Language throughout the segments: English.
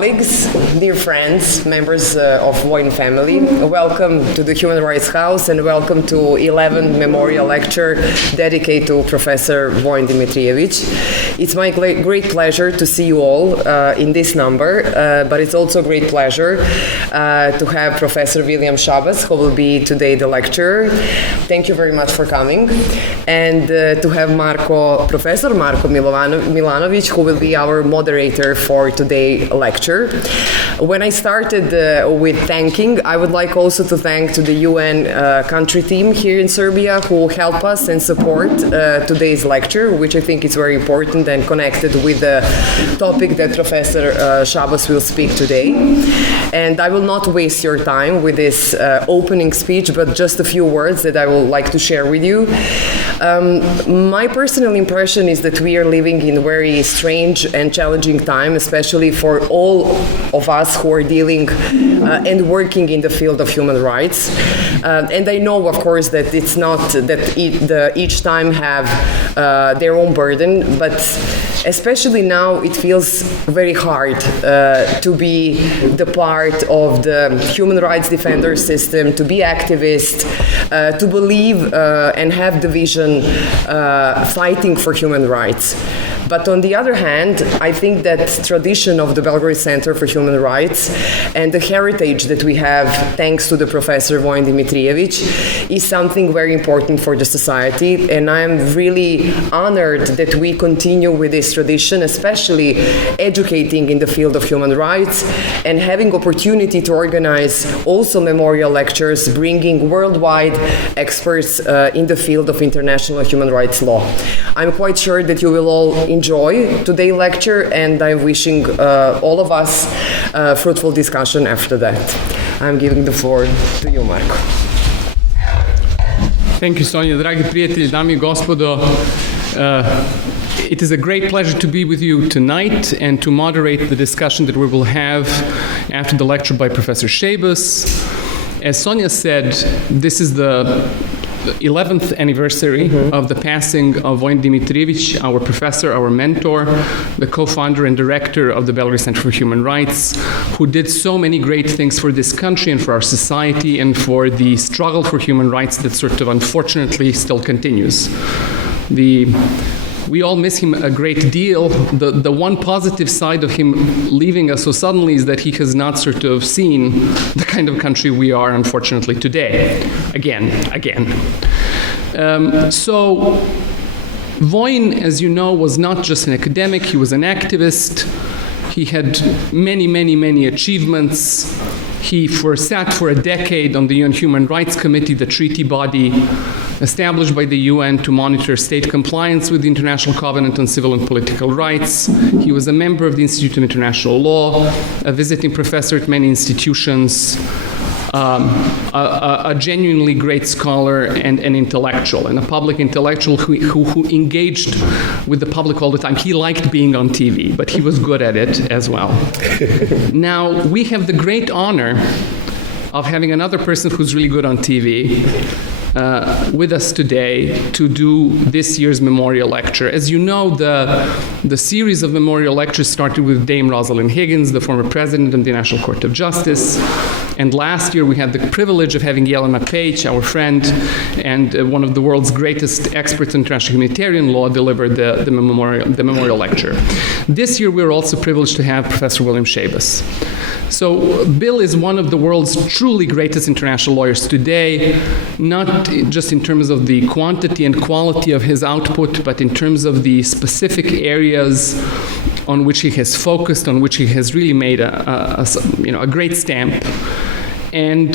colleagues, dear friends, members of Vojin family, welcome to the Human Rights House and welcome to 11th Memorial Lecture dedicated to Professor Vojin Dimitrijević. It's my great pleasure to see you all in this number, but it's also a great pleasure to have Professor Vilijam Šabas, who will be today the lecturer. Thank you very much for coming. And to have Professor Marko Milanović, who will be our moderator for today's lecture. When I started with thanking, I would like also to thank to the UN country team here in Serbia who help us and support today's lecture, which I think is very important and connected with the topic that Professor Šabas will speak today. And I will not waste your time with this opening speech, but just a few words that I would like to share with you. My personal impression is that we are living in a very strange and challenging time, especially for all of us who are dealing and working in the field of human rights. And I know, of course, that it's not that each time have their own burden, but especially now it feels very hard to be the part of the human rights defender system, to be activist, to believe and have the vision fighting for human rights. But on the other hand, I think that tradition of the Belgrade Center for Human Rights and the heritage that we have thanks to the Professor Vojin Dimitrijević is something very important for the society. And I am really honored that we continue with this tradition, especially educating in the field of human rights and having opportunity to organize also memorial lectures, bringing worldwide experts in the field of international human rights law. I'm quite sure that you will all enjoy today's lecture, and I'm wishing all of us fruitful discussion after that. I'm giving the floor to you, Marko. Thank you, Sonja. Dragi prijatelji, dame I gospodo, it is a great pleasure to be with you tonight and to moderate the discussion that we will have after the lecture by Professor Šabas. As Sonja said, this is the 11th anniversary of the passing of Vojin Dimitrijević, our professor, our mentor, the co-founder and director of the Belgrade Center for Human Rights, who did so many great things for this country and for our society and for the struggle for human rights that sort of unfortunately still continues. We all miss him a great deal. The one positive side of him leaving us so suddenly is that he has not sort of seen the kind of country we are, unfortunately, today. Again. So Vojin, as you know, was not just an academic, he was an activist. He had many achievements. He sat for a decade on the UN Human Rights Committee, the treaty body established by the UN to monitor state compliance with the International Covenant on Civil and Political Rights. He was a member of the Institute of International Law, a visiting professor at many institutions, a genuinely great scholar and an intellectual, and a public intellectual who engaged with the public all the time. He liked being on TV, but he was good at it as well. Now, we have the great honor of having another person who's really good on TV with us today to do this year's memorial lecture. As you know, the series of memorial lectures started with Dame Rosalind Higgins, the former president of the National Court of Justice. And last year we had the privilege of having Jelena Page, our friend, and one of the world's greatest experts in international humanitarian law, deliver the memorial lecture. This year we're also privileged to have Professor Vilijam Šabas. So Bill is one of the world's truly greatest international lawyers today, not just in terms of the quantity and quality of his output, but in terms of the specific areas on which he has focused, on which he has really made a great stamp. And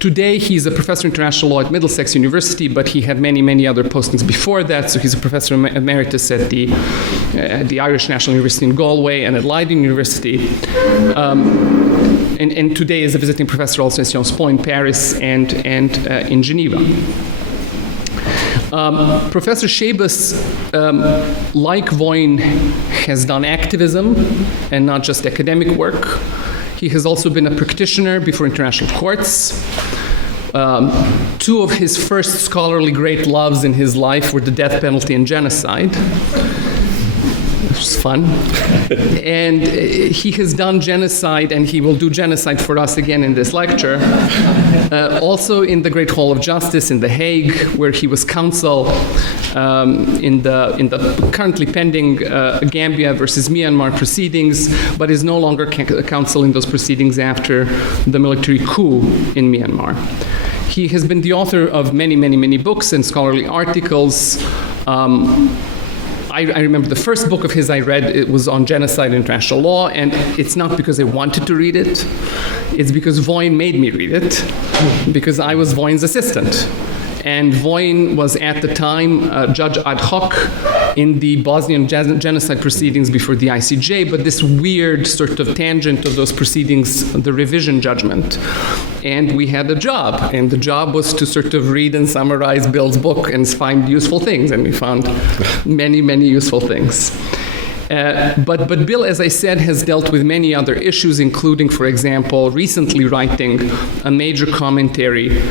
today he's a professor of international law at Middlesex University, but he had many other postings before that. So he's a professor emeritus at the Irish National University in Galway and at Leiden University. And today is a visiting professor also at Sciences Po in Paris and in Geneva. Professor Šabas, like Vojin, has done activism and not just academic work. He has also been a practitioner before international courts. Two of his first scholarly great loves in his life were the death penalty and genocide. which is fun. And he has done genocide, and he will do genocide for us again in this lecture. Also in the Great Hall of Justice in The Hague, where he was counsel in the currently pending Gambia versus Myanmar proceedings, but is no longer counsel in those proceedings after the military coup in Myanmar. He has been the author of many, many, many books and scholarly articles. I remember the first book of his I read, it was on genocide and international law, and it's not because I wanted to read it, it's because Vojin made me read it, because I was Vojin's assistant. And Vojin was at the time judge ad hoc in the Bosnian genocide proceedings before the ICJ, but this weird sort of tangent of those proceedings, the revision judgment. And we had a job, and the job was to sort of read and summarize Bill's book and find useful things, and we found many, many useful things. But Bill, as I said, has dealt with many other issues, including, for example, recently writing a major commentary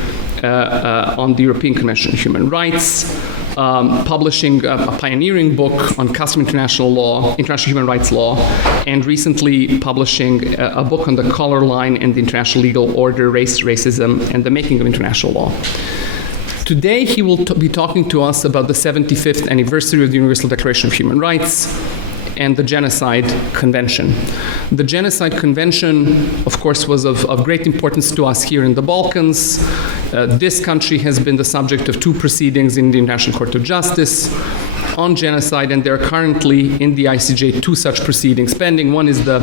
on the European Convention on Human Rights, publishing a pioneering book on custom international human rights law, and recently publishing a book on the color line and the international legal order, race, racism, and the making of international law. Today, he will be talking to us about the 75th anniversary of the Universal Declaration of Human Rights and the Genocide Convention. The Genocide Convention, of course, was of great importance to us here in the Balkans. This country has been the subject of 2 proceedings in the International Court of Justice on genocide, and there are currently in the ICJ 2 such proceedings pending. One is the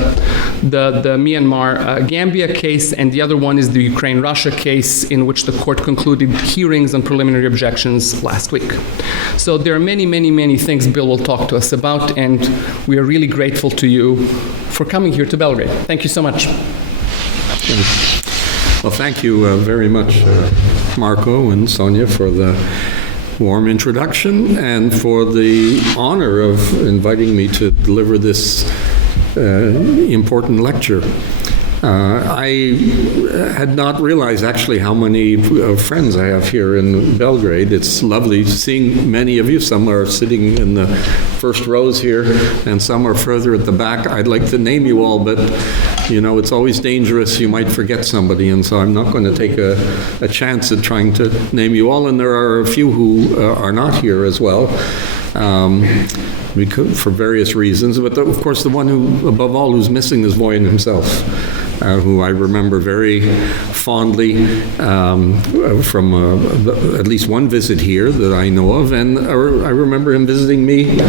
Myanmar Gambia case, and the other one is the Ukraine-Russia case, in which the court concluded hearings on preliminary objections last week. So there are many, many, many things Bill will talk to us about, and we are really grateful to you for coming here to Belgrade. Thank you so much. Well, thank you very much, Marco and Sonia, for the warm introduction and for the honor of inviting me to deliver this important lecture. I had not realized actually how many friends I have here in Belgrade. It's lovely seeing many of you. Some are sitting in the first rows here and some are further at the back. I'd like to name you all, but you know, it's always dangerous. You might forget somebody, and so I'm not going to take a chance at trying to name you all. And there are a few who are not here as well. For various reasons, but of course the one who, above all, who's missing is Vojin himself, who I remember very fondly from at least one visit here that I know of, and I remember him visiting me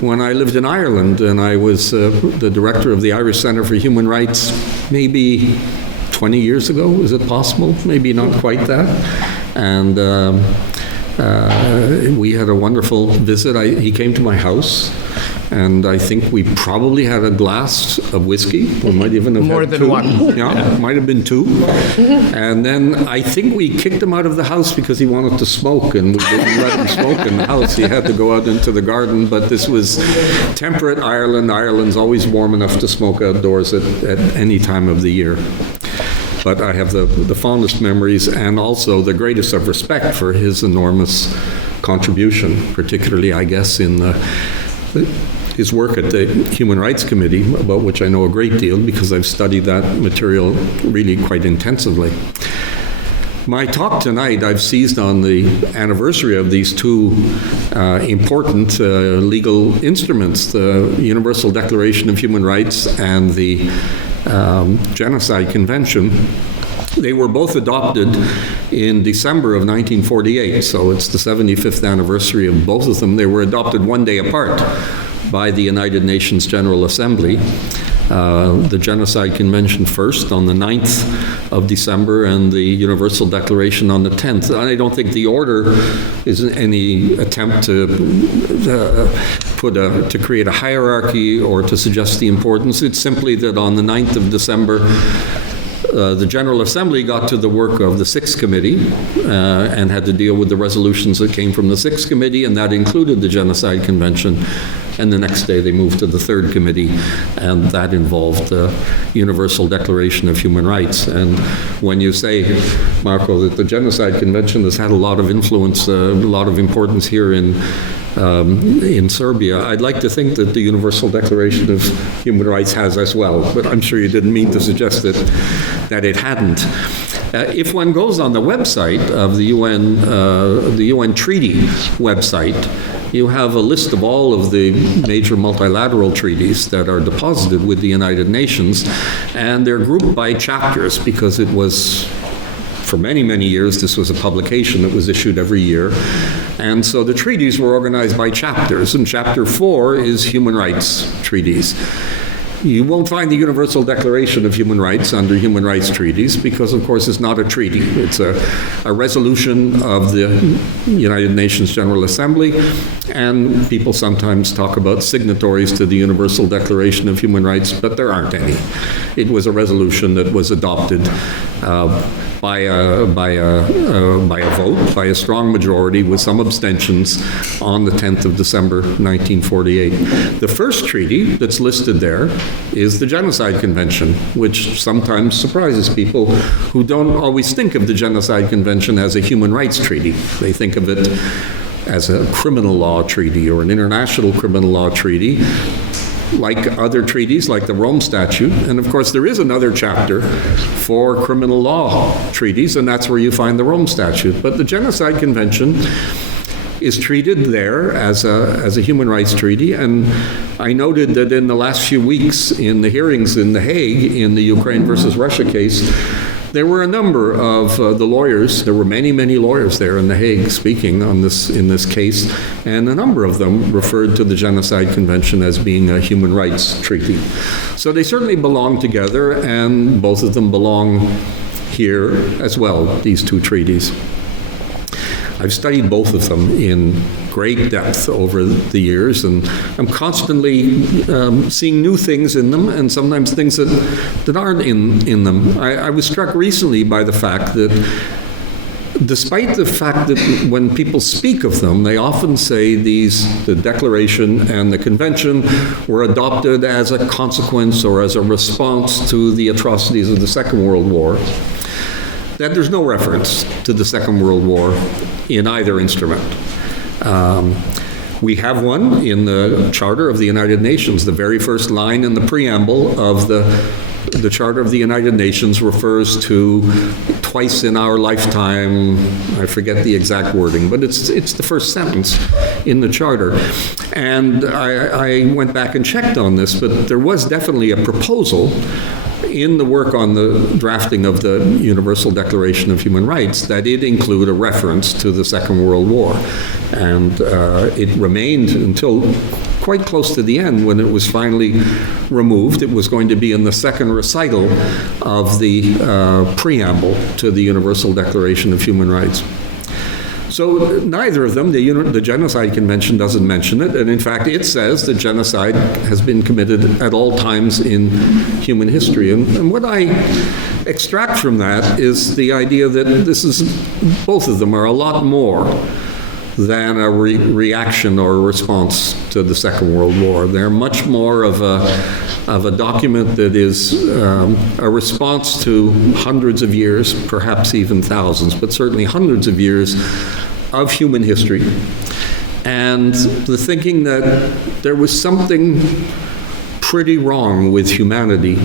when I lived in Ireland, and I was the director of the Irish Centre for Human Rights maybe 20 years ago. Is it possible? Maybe not quite that. And we had a wonderful visit. He came to my house, and I think we probably had a glass of whiskey. We might even have more had than 2. one. Yeah, might have been 2. And then I think we kicked him out of the house because he wanted to smoke, and we didn't let him smoke in the house. He had to go out into the garden, but this was temperate Ireland. Ireland's always warm enough to smoke outdoors at any time of the year. But I have the fondest memories and also the greatest of respect for his enormous contribution, particularly, I guess, in his work at the Human Rights Committee, about which I know a great deal because I've studied that material really quite intensively. My talk tonight, I've seized on the anniversary of these 2 important legal instruments, the Universal Declaration of Human Rights and the Genocide Convention. They were both adopted in December of 1948, so it's the 75th anniversary of both of them. They were adopted one day apart by the United Nations General Assembly. The Genocide Convention first on the 9th of December and the Universal Declaration on the 10th. And I don't think the order is any attempt to create a hierarchy or to suggest the importance. It's simply that on the 9th of December, the General Assembly got to the work of the 6th Committee and had to deal with the resolutions that came from the 6th Committee, and that included the Genocide Convention. And the next day they moved to the 3rd Committee, and that involved the Universal Declaration of Human Rights. And when you say, Marco, that the Genocide Convention has had a lot of influence, a lot of importance here in in Serbia. I'd like to think that the Universal Declaration of Human Rights has as well, but I'm sure you didn't mean to suggest that it hadn't. If one goes on the website of the UN Treaty website, you have a list of all of the major multilateral treaties that are deposited with the United Nations, and they're grouped by chapters because it was, for many, many years, this was a publication that was issued every year. And so the treaties were organized by chapters, and Chapter 4 is human rights treaties. You won't find the Universal Declaration of Human Rights under human rights treaties because, of course, it's not a treaty. It's a resolution of the United Nations General Assembly, and people sometimes talk about signatories to the Universal Declaration of Human Rights, but there aren't any. It was a resolution that was adopted by a vote, by a strong majority with some abstentions on the 10th of December, 1948. The first treaty that's listed there is the Genocide Convention, which sometimes surprises people who don't always think of the Genocide Convention as a human rights treaty. They think of it as a criminal law treaty or an international criminal law treaty, like other treaties, like the Rome Statute. And of course, there is another chapter for criminal law treaties, and that's where you find the Rome Statute. But the Genocide Convention is treated there as a human rights treaty. And I noted that in the last few weeks in the hearings in The Hague in the Ukraine versus Russia case, there were a number of the lawyers, there were many, many lawyers there in The Hague speaking on in this case, and a number of them referred to the Genocide Convention as being a human rights treaty. So they certainly belong together, and both of them belong here as well, these two treaties. I've studied both of them in great depth over the years, and I'm constantly seeing new things in them, and sometimes things that aren't in them. I was struck recently by the fact that despite the fact that when people speak of them, they often say the Declaration and the Convention were adopted as a consequence or as a response to the atrocities of the Second World War, that there's no reference to the Second World War in either instrument. We have one in the Charter of the United Nations. The very first line in the preamble of the Charter of the United Nations refers to twice in our lifetime. I forget the exact wording, but it's the first sentence in the Charter. And I went back and checked on this, but there was definitely a proposal in the work on the drafting of the Universal Declaration of Human Rights that it include a reference to the Second World War. And it remained until quite close to the end when it was finally removed. It was going to be in the second recital of the preamble to the Universal Declaration of Human Rights. So neither of them, the Genocide Convention doesn't mention it, and in fact it says that genocide has been committed at all times in human history. And what I extract from that is the idea that both of them are a lot more than a reaction or a response to the Second World War. They're much more of a document that is a response to hundreds of years, perhaps even thousands, but certainly hundreds of years of human history. And the thinking that there was something pretty wrong with humanity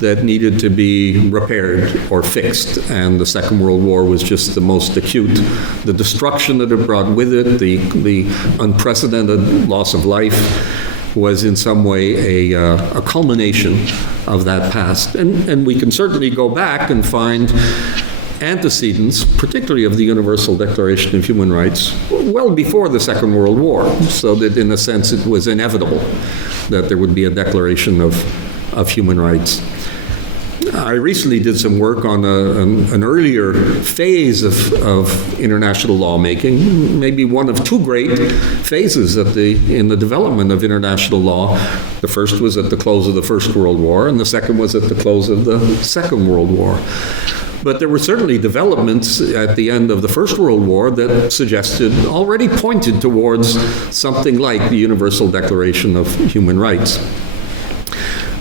that needed to be repaired or fixed, and the Second World War was just the most acute. The destruction that it brought with it, the unprecedented loss of life, was in some way a culmination of that past. And we can certainly go back and find antecedents, particularly of the Universal Declaration of Human Rights, well before the Second World War, so that in a sense it was inevitable that there would be a declaration of human rights. I recently did some work on an earlier phase of international lawmaking, maybe one of two great phases in the development of international law. The first was at the close of the First World War, and the second was at the close of the Second World War. But there were certainly developments at the end of the First World War that already pointed towards something like the Universal Declaration of Human Rights.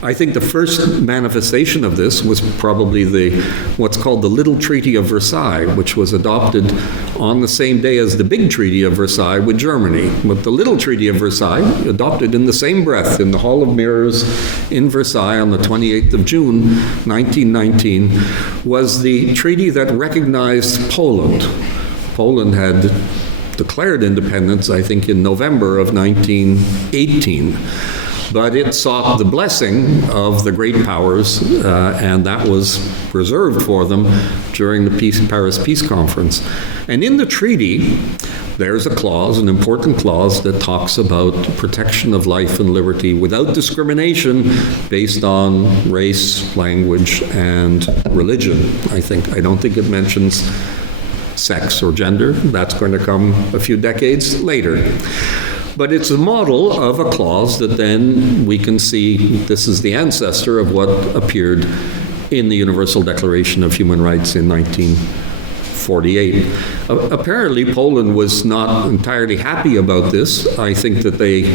I think the first manifestation of this was probably what's called the Little Treaty of Versailles, which was adopted on the same day as the Big Treaty of Versailles with Germany. But the Little Treaty of Versailles, adopted in the same breath in the Hall of Mirrors in Versailles on the 28th of June, 1919, was the treaty that recognized Poland. Poland had declared independence, I think, in November of 1918. But it sought the blessing of the great powers, and that was reserved for them during the Paris Peace Conference. And in the treaty, there's a clause, an important clause, that talks about protection of life and liberty without discrimination based on race, language, and religion, I think. I don't think it mentions sex or gender. That's going to come a few decades later. But it's a model of a clause that then we can see this is the ancestor of what appeared in the Universal Declaration of Human Rights in 1948. Apparently, Poland was not entirely happy about this. I think that they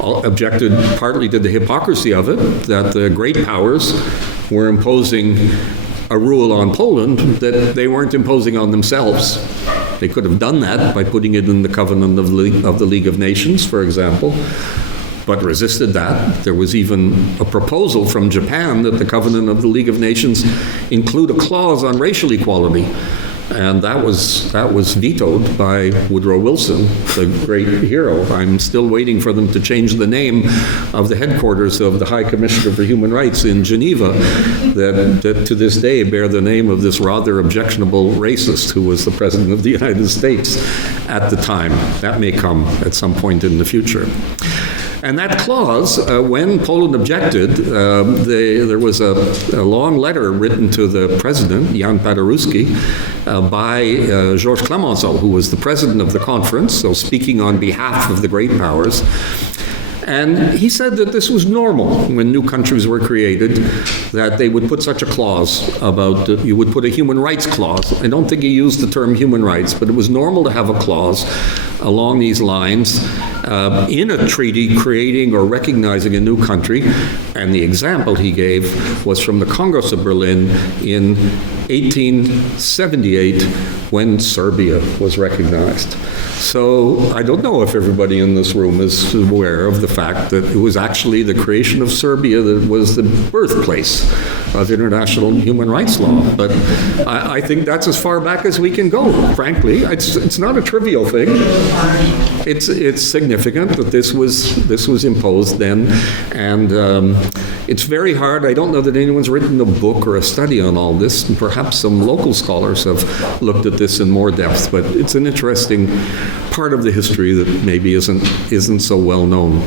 objected partly to the hypocrisy of it, that the great powers were imposing a rule on Poland that they weren't imposing on themselves. They could have done that by putting it in the Covenant of the League of Nations, for example, but resisted that. There was even a proposal from Japan that the Covenant of the League of Nations include a clause on racial equality. And that was vetoed by Woodrow Wilson, the great hero. I'm still waiting for them to change the name of the headquarters of the High Commissioner for Human Rights in Geneva, that to this day bear the name of this rather objectionable racist who was the President of the United States at the time. That may come at some point in the future. And that clause, when Poland objected, there was a long letter written to the president, Jan Paderewski, by Georges Clemenceau, who was the president of the conference, so speaking on behalf of the great powers. And he said that this was normal when new countries were created, that they would put such a clause about, you would put a human rights clause. I don't think he used the term human rights, but it was normal to have a clause along these lines in a treaty creating or recognizing a new country. And the example he gave was from the Congress of Berlin in 1878 when Serbia was recognized. So I don't know if everybody in this room is aware of the fact that it was actually the creation of Serbia that was the birthplace of international human rights law. But I think that's as far back as we can go, frankly. It's not a trivial thing. It's significant that this was imposed then, and it's very hard. I don't know that anyone's written a book or a study on all this, and perhaps some local scholars have looked at this in more depth, but it's an interesting part of the history that maybe isn't so well known.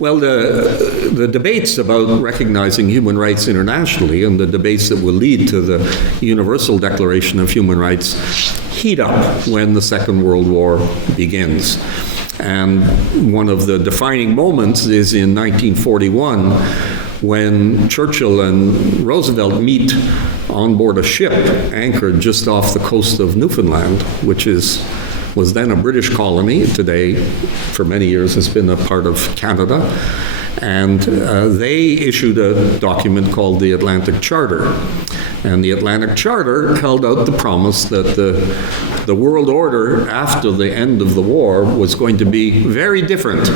Well, the debates about recognizing human rights internationally and the debates that will lead to the Universal Declaration of Human Rights heat up when the Second World War begins. And one of the defining moments is in 1941 when Churchill and Roosevelt meet on board a ship anchored just off the coast of Newfoundland, which was then a British colony. Today, for many years, has been a part of Canada. And they issued a document called the Atlantic Charter. And the Atlantic Charter held out the promise that the world order after the end of the war was going to be very different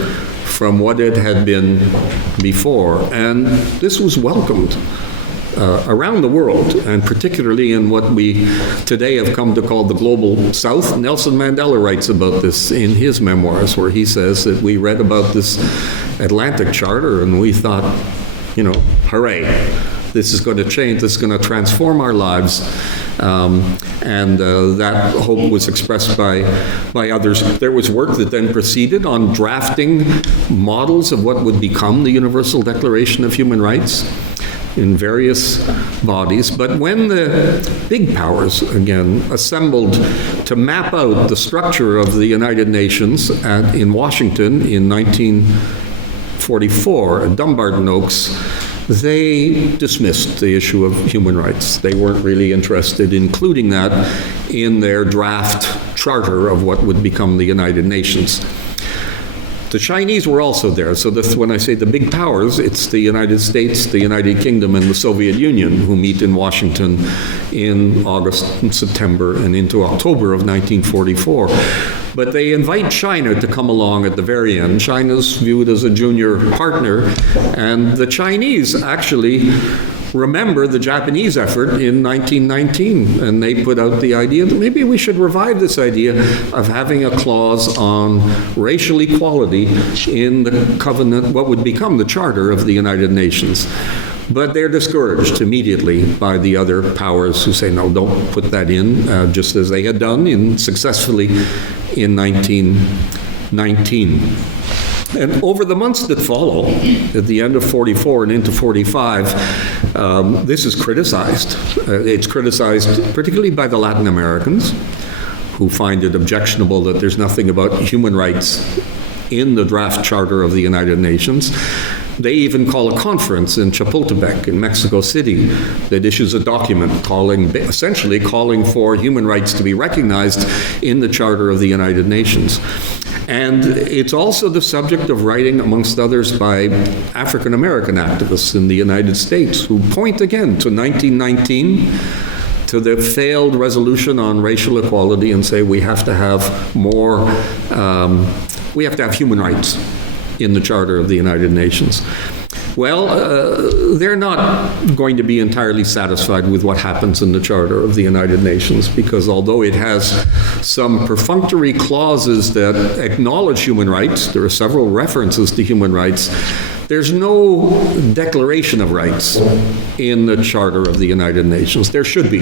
from what it had been before. And this was welcomed around the world, and particularly in what we today have come to call the global South. Nelson Mandela writes about this in his memoirs, where he says that we read about this Atlantic Charter and we thought, hooray, this is going to change, this is going to transform our lives. And that hope was expressed by others. There was work that then proceeded on drafting models of what would become the Universal Declaration of Human Rights in various bodies. But when the big powers, again, assembled to map out the structure of the United Nations in Washington in 1944 at Dumbarton Oaks, they dismissed the issue of human rights. They weren't really interested in including that in their draft charter of what would become the United Nations. The Chinese were also there. So when I say the big powers, it's the United States, the United Kingdom, and the Soviet Union who meet in Washington in August and September and into October of 1944. But they invite China to come along at the very end. China's viewed as a junior partner, and the Chinese actually remember the Japanese effort in 1919, and they put out the idea that maybe we should revive this idea of having a clause on racial equality in the covenant, what would become the Charter of the United Nations. But they're discouraged immediately by the other powers who say, no, don't put that in, just as they had done successfully in 1919. And over the months that follow, at the end of 44 and into 45, this is criticized. It's criticized particularly by the Latin Americans, who find it objectionable that there's nothing about human rights in the draft Charter of the United Nations. They even call a conference in Chapultepec in Mexico City that issues a document essentially calling for human rights to be recognized in the Charter of the United Nations. And it's also the subject of writing, amongst others, by African American activists in the United States who point again to 1919, to the failed resolution on racial equality, and say we have to have more, we have to have human rights in the Charter of the United Nations. Well, they're not going to be entirely satisfied with what happens in the Charter of the United Nations, because although it has some perfunctory clauses that acknowledge human rights, there are several references to human rights, there's no declaration of rights in the Charter of the United Nations. There should be.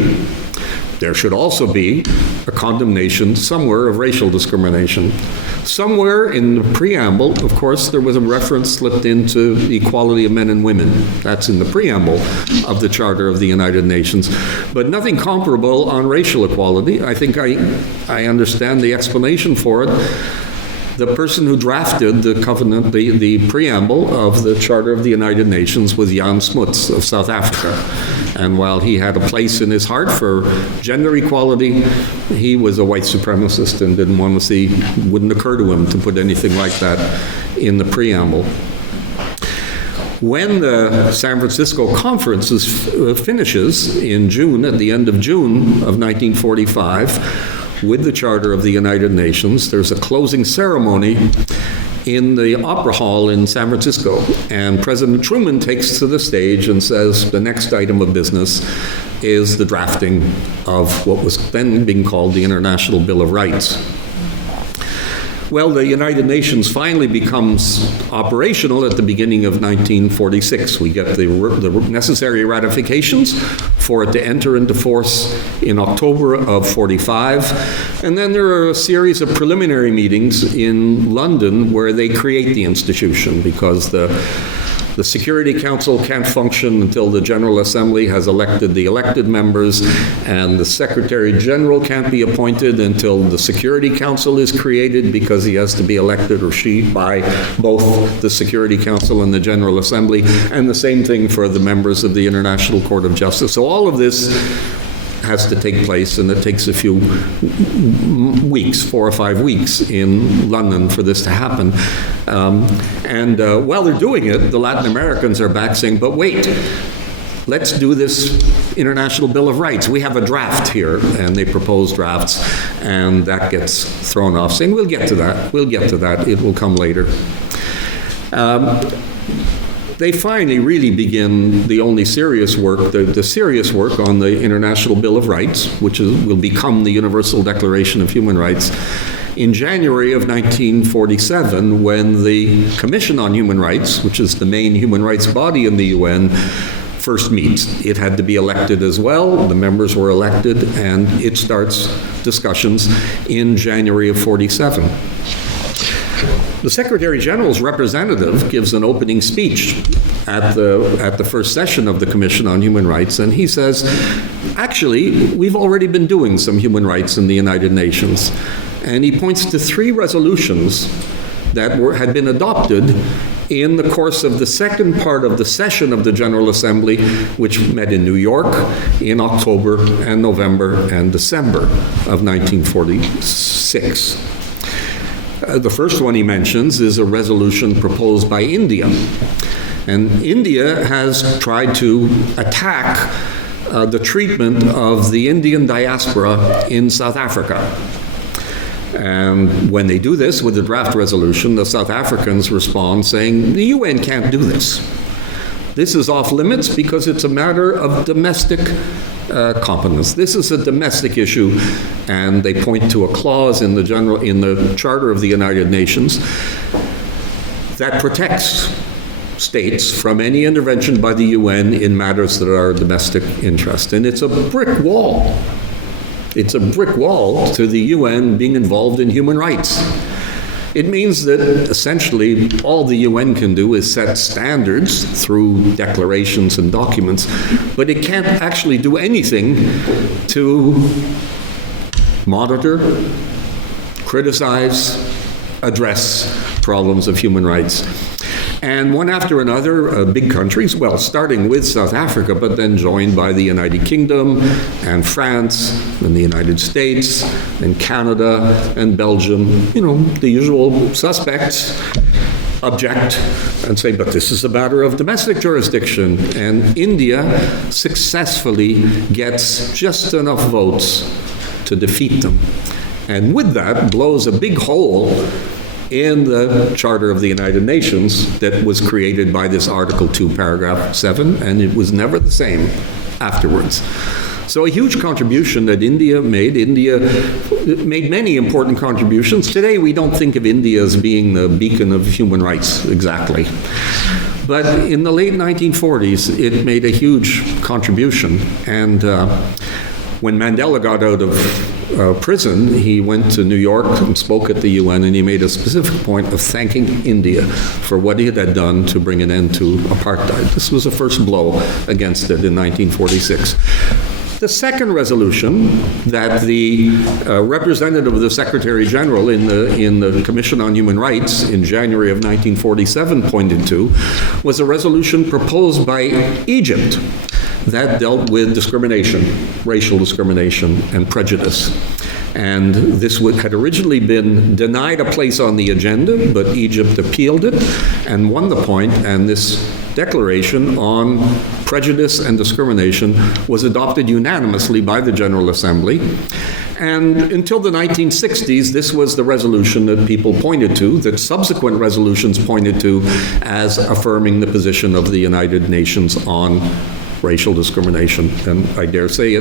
There should also be a condemnation somewhere of racial discrimination. Somewhere in the preamble, of course, there was a reference slipped into the equality of men and women. That's in the preamble of the Charter of the United Nations. But nothing comparable on racial equality. I think I understand the explanation for it. The person who drafted the covenant, the preamble of the Charter of the United Nations was Jan Smuts of South Africa. And while he had a place in his heart for gender equality, he was a white supremacist and didn't want to see, wouldn't occur to him to put anything like that in the preamble. When the San Francisco Conference finishes in June, at the end of June of 1945, with the Charter of the United Nations, there's a closing ceremony in the Opera Hall in San Francisco. And President Truman takes to the stage and says the next item of business is the drafting of what was then being called the International Bill of Rights. Well, the United Nations finally becomes operational at the beginning of 1946. We get the necessary ratifications for it to enter into force in October of 45. And then there are a series of preliminary meetings in London where they create the institution, because the Security Council can't function until the General Assembly has elected the elected members, and the Secretary General can't be appointed until the Security Council is created, because he has to be elected, or she, by both the Security Council and the General Assembly, and the same thing for the members of the International Court of Justice. So all of this has to take place, and it takes a few weeks, 4 or 5 weeks in London for this to happen. While they're doing it, the Latin Americans are back saying, but wait, let's do this International Bill of Rights. We have a draft here, and they propose drafts, and that gets thrown off, saying, we'll get to that, it will come later. They finally really begin the only serious work, the serious work on the International Bill of Rights, which will become the Universal Declaration of Human Rights, in January of 1947, when the Commission on Human Rights, which is the main human rights body in the UN, first meets. It had to be elected as well. The members were elected, and it starts discussions in January of 47. The Secretary General's representative gives an opening speech at the first session of the Commission on Human Rights, and he says, actually, we've already been doing some human rights in the United Nations. And he points to 3 resolutions that had been adopted in the course of the second part of the session of the General Assembly, which met in New York in October and November and December of 1946. The first one he mentions is a resolution proposed by India. And India has tried to attack the treatment of the Indian diaspora in South Africa. And when they do this with the draft resolution, the South Africans respond saying, the UN can't do this. This is off limits because it's a matter of domestic competence. This is a domestic issue, and they point to a clause in the Charter of the United Nations that protects states from any intervention by the UN in matters that are domestic interest. And it's a brick wall. It's a brick wall to the UN being involved in human rights. It means that essentially all the UN can do is set standards through declarations and documents, but it can't actually do anything to monitor, criticize, address problems of human rights. And one after another, big countries, well, starting with South Africa, but then joined by the United Kingdom and France and the United States and Canada and Belgium, the usual suspects, object and say, but this is a matter of domestic jurisdiction. And India successfully gets just enough votes to defeat them. And with that, blows a big hole in the Charter of the United Nations that was created by this Article 2, Paragraph 7, and it was never the same afterwards. So a huge contribution that India made. India made many important contributions. Today we don't think of India as being the beacon of human rights exactly. But in the late 1940s, it made a huge contribution. And when Mandela got out of prison, he went to New York and spoke at the UN, and he made a specific point of thanking India for what it had done to bring an end to apartheid. This was the first blow against it in 1946. The second resolution that the representative of the Secretary General in the Commission on Human Rights in January of 1947 pointed to was a resolution proposed by Egypt that dealt with discrimination, racial discrimination, and prejudice. And this had originally been denied a place on the agenda, but Egypt appealed it and won the point, and this declaration on prejudice and discrimination was adopted unanimously by the General Assembly. And until the 1960s, this was the resolution that people pointed to, that subsequent resolutions pointed to as affirming the position of the United Nations on racial discrimination. And I dare say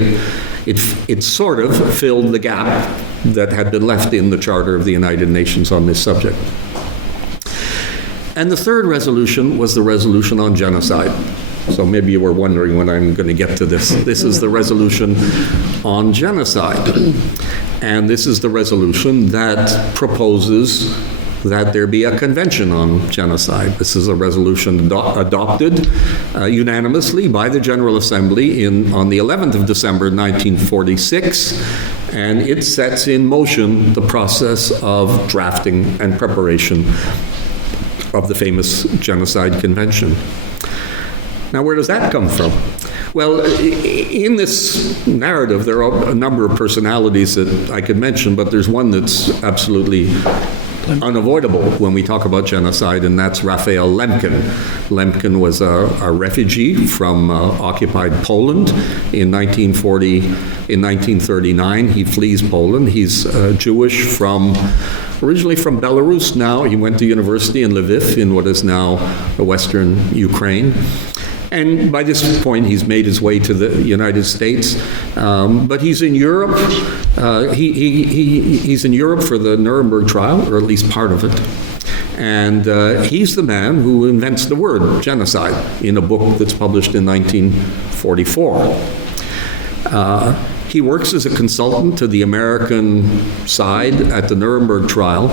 it sort of filled the gap that had been left in the Charter of the United Nations on this subject. And the third resolution was the resolution on genocide. So maybe you were wondering when I'm going to get to this. This is the resolution on genocide. And this is the resolution that proposes that there be a convention on genocide. This is a resolution adopted unanimously by the General Assembly on the 11th of December 1946, and it sets in motion the process of drafting and preparation of the famous Genocide Convention. Now, where does that come from? Well, in this narrative, there are a number of personalities that I could mention, but there's one that's absolutely unavoidable when we talk about genocide, and that's Raphael Lemkin. Lemkin was a refugee from occupied Poland in 1940. In 1939, he flees Poland. He's Jewish originally from Belarus. Now he went to university in Lviv in what is now Western Ukraine. And by this point, he's made his way to the United States, but he's in Europe. He's in Europe for the Nuremberg trial, or at least part of it. And he's the man who invents the word genocide in a book that's published in 1944. He works as a consultant to the American side at the Nuremberg trial.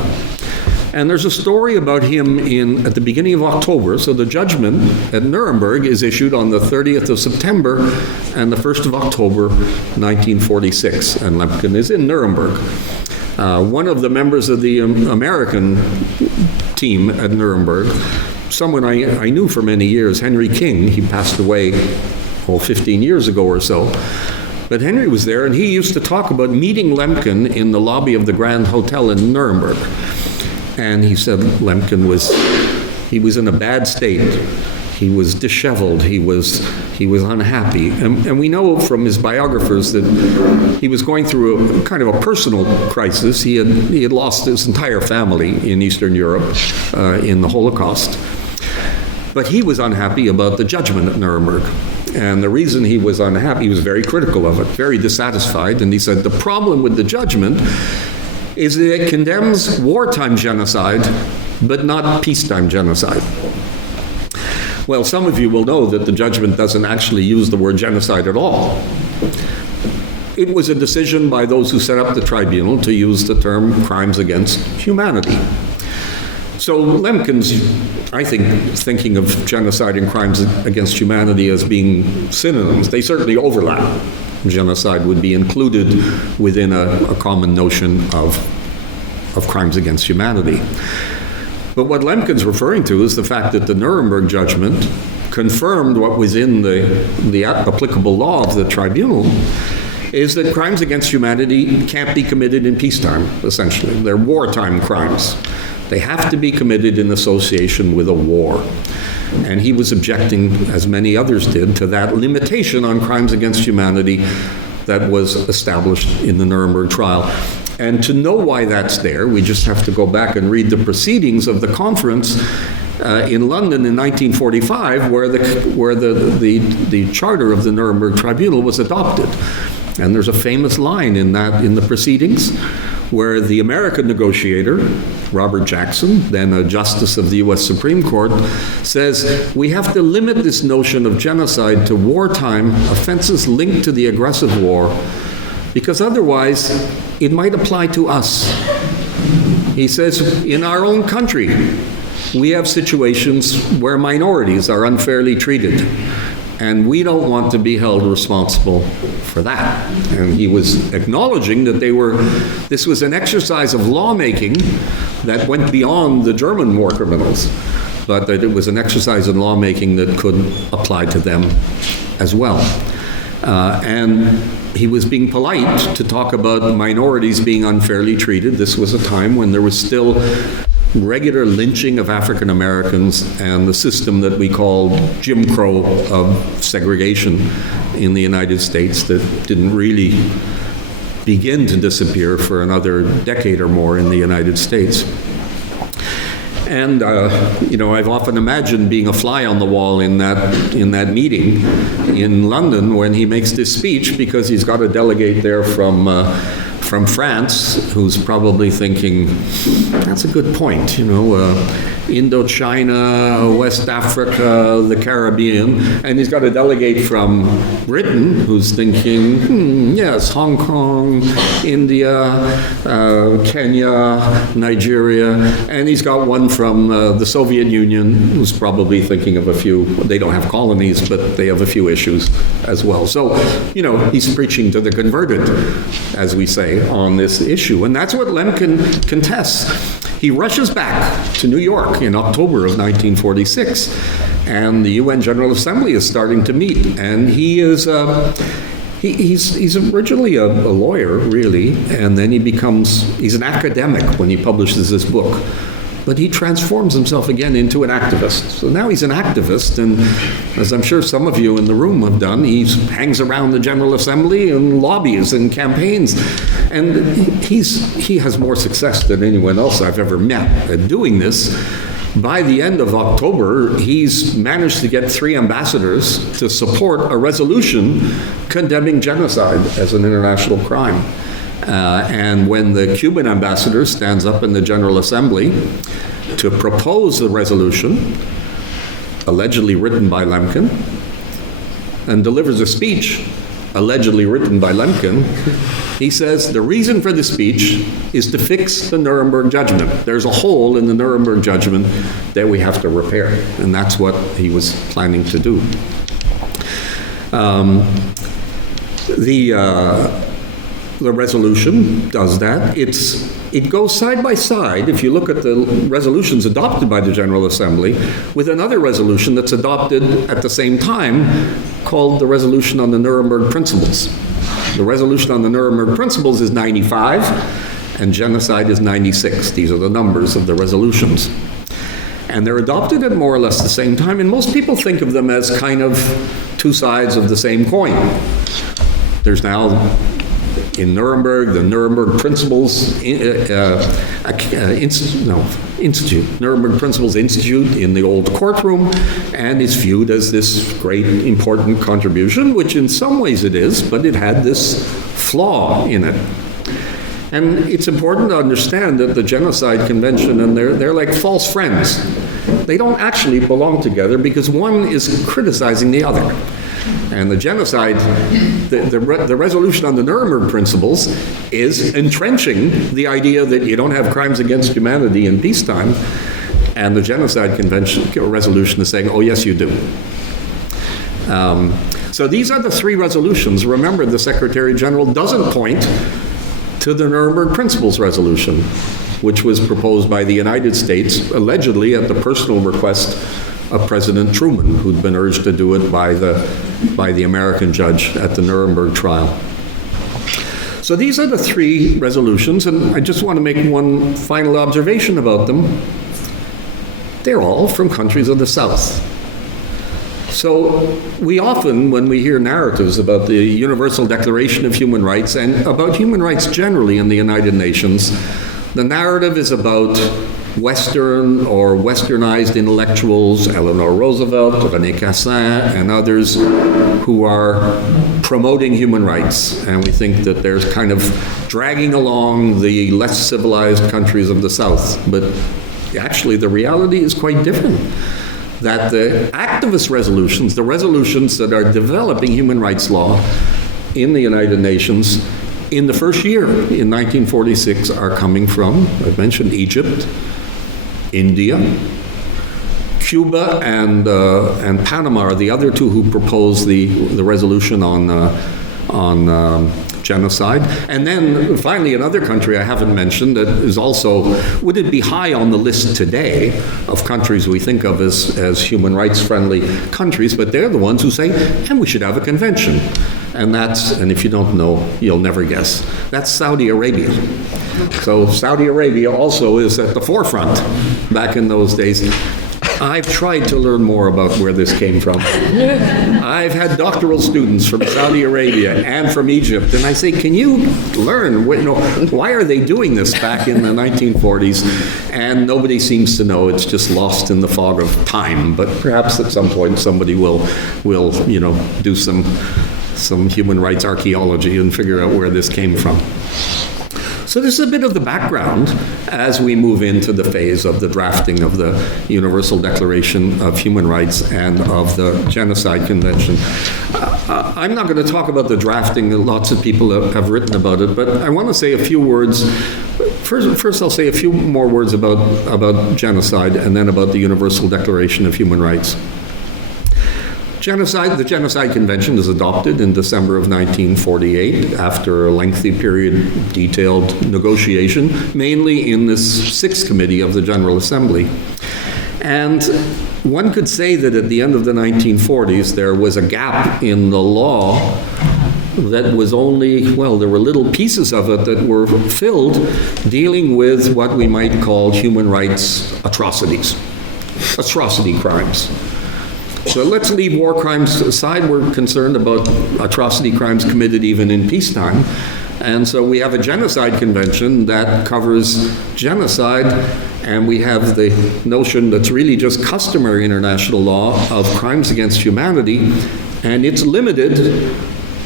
And there's a story about him at the beginning of October. So the judgment at Nuremberg is issued on the 30th of September and the 1st of October, 1946. And Lemkin is in Nuremberg. One of the members of the American team at Nuremberg, someone I knew for many years, Henry King, he passed away 15 years ago or so. But Henry was there, and he used to talk about meeting Lemkin in the lobby of the Grand Hotel in Nuremberg. And he said Lemkin was in a bad state. He was disheveled. He was unhappy. And we know from his biographers that he was going through a kind of a personal crisis. He had lost his entire family in Eastern Europe in the Holocaust. But he was unhappy about the judgment at Nuremberg. And the reason he was unhappy, he was very critical of it, very dissatisfied. And he said, the problem with the judgment is that it condemns wartime genocide, but not peacetime genocide. Well, some of you will know that the judgment doesn't actually use the word genocide at all. It was a decision by those who set up the tribunal to use the term crimes against humanity. So Lemkin's, I think, thinking of genocide and crimes against humanity as being synonyms. They certainly overlap. Genocide would be included within a common notion of crimes against humanity. But what Lemkin's referring to is the fact that the Nuremberg judgment confirmed what was in the applicable law of the tribunal, is that crimes against humanity can't be committed in peacetime, essentially. They're wartime crimes. They have to be committed in association with a war. And he was objecting, as many others did, to that limitation on crimes against humanity that was established in the Nuremberg trial. And to know why that's there, we just have to go back and read the proceedings of the conference in London in 1945, where the charter of the Nuremberg Tribunal was adopted. And there's a famous line in the proceedings where the American negotiator, Robert Jackson, then a justice of the U.S. Supreme Court, says, we have to limit this notion of genocide to wartime offenses linked to the aggressive war, because otherwise it might apply to us. He says, in our own country, we have situations where minorities are unfairly treated, and we don't want to be held responsible for that. And he was acknowledging that this was an exercise of lawmaking that went beyond the German war criminals, but that it was an exercise in lawmaking that could apply to them as well. And he was being polite to talk about minorities being unfairly treated. This was a time when there was still regular lynching of African Americans and the system that we call Jim Crow of segregation in the United States that didn't really begin to disappear for another decade or more in the United States. And I've often imagined being a fly on the wall in that meeting in London when he makes this speech, because he's got a delegate there from France who's probably thinking, that's a good point, Indochina, West Africa, the Caribbean, and he's got a delegate from Britain who's thinking, yes, Hong Kong, India, Kenya, Nigeria, and he's got one from the Soviet Union who's probably thinking of a few. They don't have colonies, but they have a few issues as well. So, he's preaching to the converted, as we say, on this issue, and that's what Lemkin contests. He rushes back to New York in October of 1946, and the UN General Assembly is starting to meet, and he's originally a lawyer, really, and then he's an academic when he publishes this book. But he transforms himself again into an activist. So now he's an activist, and as I'm sure some of you in the room have done, he hangs around the General Assembly and lobbies and campaigns. And he has more success than anyone else I've ever met at doing this. By the end of October, he's managed to get 3 ambassadors to support a resolution condemning genocide as an international crime. And when the Cuban ambassador stands up in the General Assembly to propose the resolution, allegedly written by Lemkin, and delivers a speech allegedly written by Lemkin, he says the reason for the speech is to fix the Nuremberg judgment. There's a hole in the Nuremberg judgment that we have to repair, and that's what he was planning to do. The resolution does that. It goes side by side, if you look at the resolutions adopted by the General Assembly, with another resolution that's adopted at the same time called the Resolution on the Nuremberg Principles. The Resolution on the Nuremberg Principles is 95, and genocide is 96. These are the numbers of the resolutions. And they're adopted at more or less the same time, and most people think of them as kind of two sides of the same coin. There's now, in Nuremberg, the Nuremberg Principles Institute, Nuremberg Principles Institute in the old courtroom, and is viewed as this great important contribution, which in some ways it is, but it had this flaw in it. And it's important to understand that the Genocide Convention, and they're like false friends. They don't actually belong together because one is criticizing the other. And the genocide, the resolution on the Nuremberg Principles is entrenching the idea that you don't have crimes against humanity in peacetime. And the Genocide Convention resolution is saying, oh, yes, you do. So these are the three resolutions. Remember, the Secretary General doesn't point to the Nuremberg Principles resolution, which was proposed by the United States, allegedly at the personal request of President Truman, who'd been urged to do it by the American judge at the Nuremberg trial. So these are the three resolutions, and I just want to make one final observation about them. They're all from countries of the South. So we often, when we hear narratives about the Universal Declaration of Human Rights and about human rights generally in the United Nations, the narrative is about Western or Westernized intellectuals, Eleanor Roosevelt, René Cassin, and others who are promoting human rights. And we think that they're kind of dragging along the less civilized countries of the South. But actually, the reality is quite different. That the activist resolutions, the resolutions that are developing human rights law in the United Nations in the first year, in 1946, are coming from, I've mentioned Egypt, India, Cuba, and Panama are the other two who proposed the resolution on genocide. And then finally another country I haven't mentioned that is also, would it be high on the list today of countries we think of as human rights friendly countries, but they're the ones who say, and we should have a convention. And that's, and if you don't know, you'll never guess, that's Saudi Arabia. So Saudi Arabia also is at the forefront back in those days. I've tried to learn more about where this came from. I've had doctoral students from Saudi Arabia and from Egypt, and I say, can you learn, why are they doing this back in the 1940s? And nobody seems to know. It's just lost in the fog of time. But perhaps at some point somebody will do some human rights archaeology and figure out where this came from. So this is a bit of the background as we move into the phase of the drafting of the Universal Declaration of Human Rights and of the Genocide Convention. I'm not going to talk about the drafting. Lots of people have written about it, but I want to say a few words. First I'll say a few more words about genocide and then about the Universal Declaration of Human Rights. The Genocide Convention is adopted in December of 1948 after a lengthy period, detailed negotiation, mainly in this Sixth Committee of the General Assembly. And one could say that at the end of the 1940s, there was a gap in the law that was only, well, there were little pieces of it that were filled dealing with what we might call human rights atrocities, atrocity crimes. So let's leave war crimes aside. We're concerned about atrocity crimes committed even in peacetime. And so we have a genocide convention that covers genocide, and we have the notion that's really just customary international law of crimes against humanity, and it's limited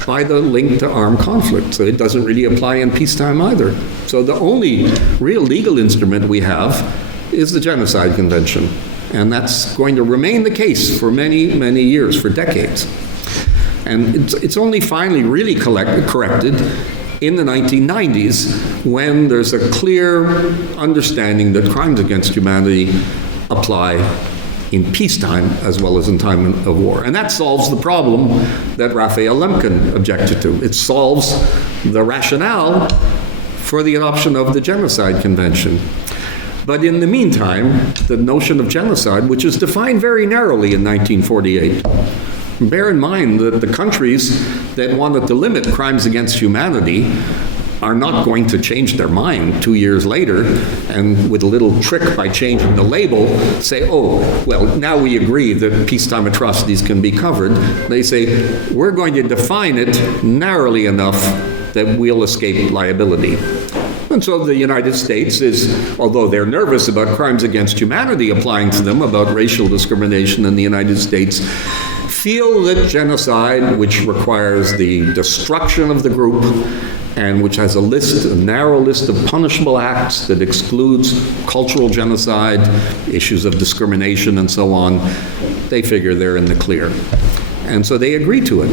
by the link to armed conflict. So it doesn't really apply in peacetime either. So the only real legal instrument we have is the Genocide Convention. And that's going to remain the case for many, many years, for decades. And it's only finally really corrected in the 1990s when there's a clear understanding that crimes against humanity apply in peacetime as well as in time of war. And that solves the problem that Raphael Lemkin objected to. It solves the rationale for the adoption of the Genocide Convention. But in the meantime, the notion of genocide, which is defined very narrowly in 1948, bear in mind that the countries that wanted to limit crimes against humanity are not going to change their mind 2 years later and with a little trick by changing the label say, oh, well, now we agree that peacetime atrocities can be covered. They say, we're going to define it narrowly enough that we'll escape liability. And so the United States is, although they're nervous about crimes against humanity applying to them, about racial discrimination in the United States, feel that genocide, which requires the destruction of the group and which has a narrow list of punishable acts that excludes cultural genocide, issues of discrimination and so on, they figure they're in the clear. And so they agree to it.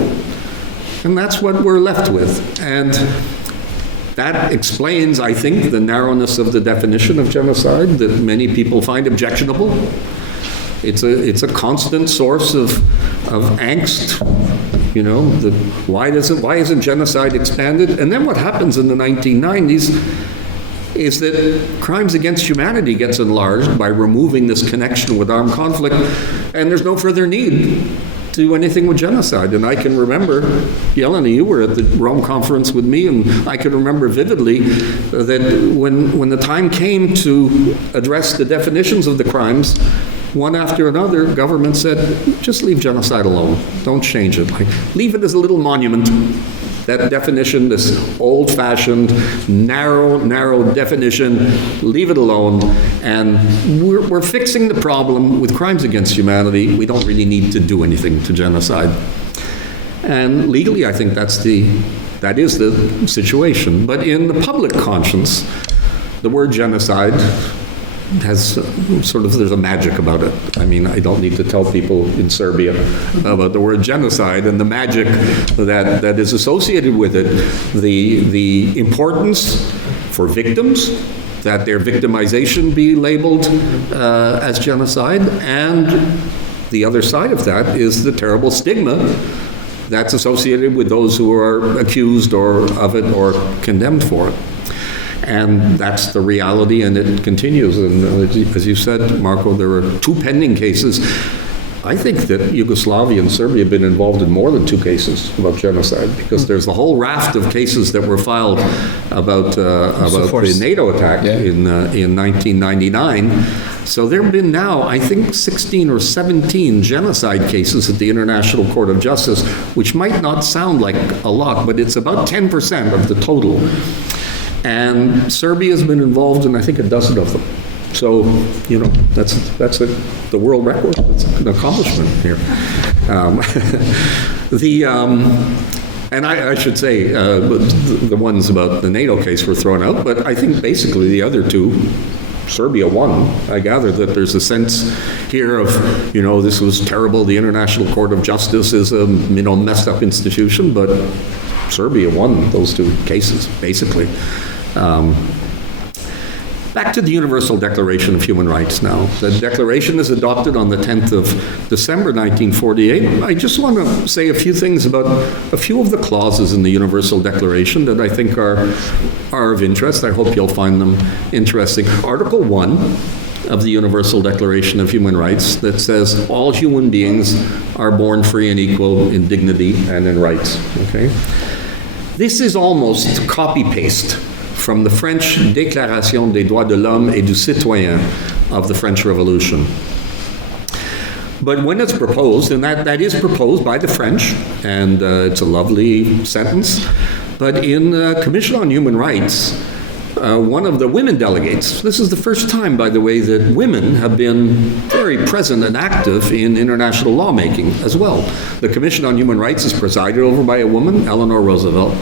And that's what we're left with. And that explains, I think, the narrowness of the definition of genocide that many people find objectionable. It's a constant source of angst. You know, why isn't genocide expanded? And then what happens in the 1990s is that crimes against humanity gets enlarged by removing this connection with armed conflict, and there's no further need to do anything with genocide. And I can remember, Yelena, you were at the Rome conference with me, and I can remember vividly that when the time came to address the definitions of the crimes, one after another, government said, just leave genocide alone. Don't change it. Leave it as a little monument. That definition, this old-fashioned, narrow definition, leave it alone. And we're fixing the problem with crimes against humanity. We don't really need to do anything to genocide. And legally, I think that is the situation. But in the public conscience, the word genocide has there's a magic about it. I mean, I don't need to tell people in Serbia about the word genocide and the magic that is associated with it. The importance for victims, that their victimization be labeled as genocide, and the other side of that is the terrible stigma that's associated with those who are accused of it or condemned for it. And that's the reality, and it continues. And as you said, Marco, there are 2 pending cases. I think that Yugoslavia and Serbia have been involved in more than 2 cases about genocide, because there's a whole raft of cases that were filed about the NATO attack in 1999. So there have been now, I think, 16 or 17 genocide cases at the International Court of Justice, which might not sound like a lot, but it's about 10% of the total. And Serbia has been involved in, I think, a dozen of them. So, you know, that's the world record. It's an accomplishment here. And I should say, the ones about the NATO case were thrown out, but I think basically the other 2, Serbia won. I gather that there's a sense here of, you know, this was terrible. The International Court of Justice is a, messed up institution, but Serbia won those 2 cases, basically. Back to the Universal Declaration of Human Rights now. The Declaration is adopted on the 10th of December 1948. I just want to say a few things about a few of the clauses in the Universal Declaration that I think are of interest. I hope you'll find them interesting. Article 1 of the Universal Declaration of Human Rights that says all human beings are born free and equal in dignity and in rights. Okay? This is almost copy-paste from the French Déclaration des droits de l'homme et du citoyen of the French Revolution. But when it's proposed, and that is proposed by the French, and it's a lovely sentence, but in the Commission on Human Rights, one of the women delegates, this is the first time, by the way, that women have been very present and active in international lawmaking as well. The Commission on Human Rights is presided over by a woman, Eleanor Roosevelt,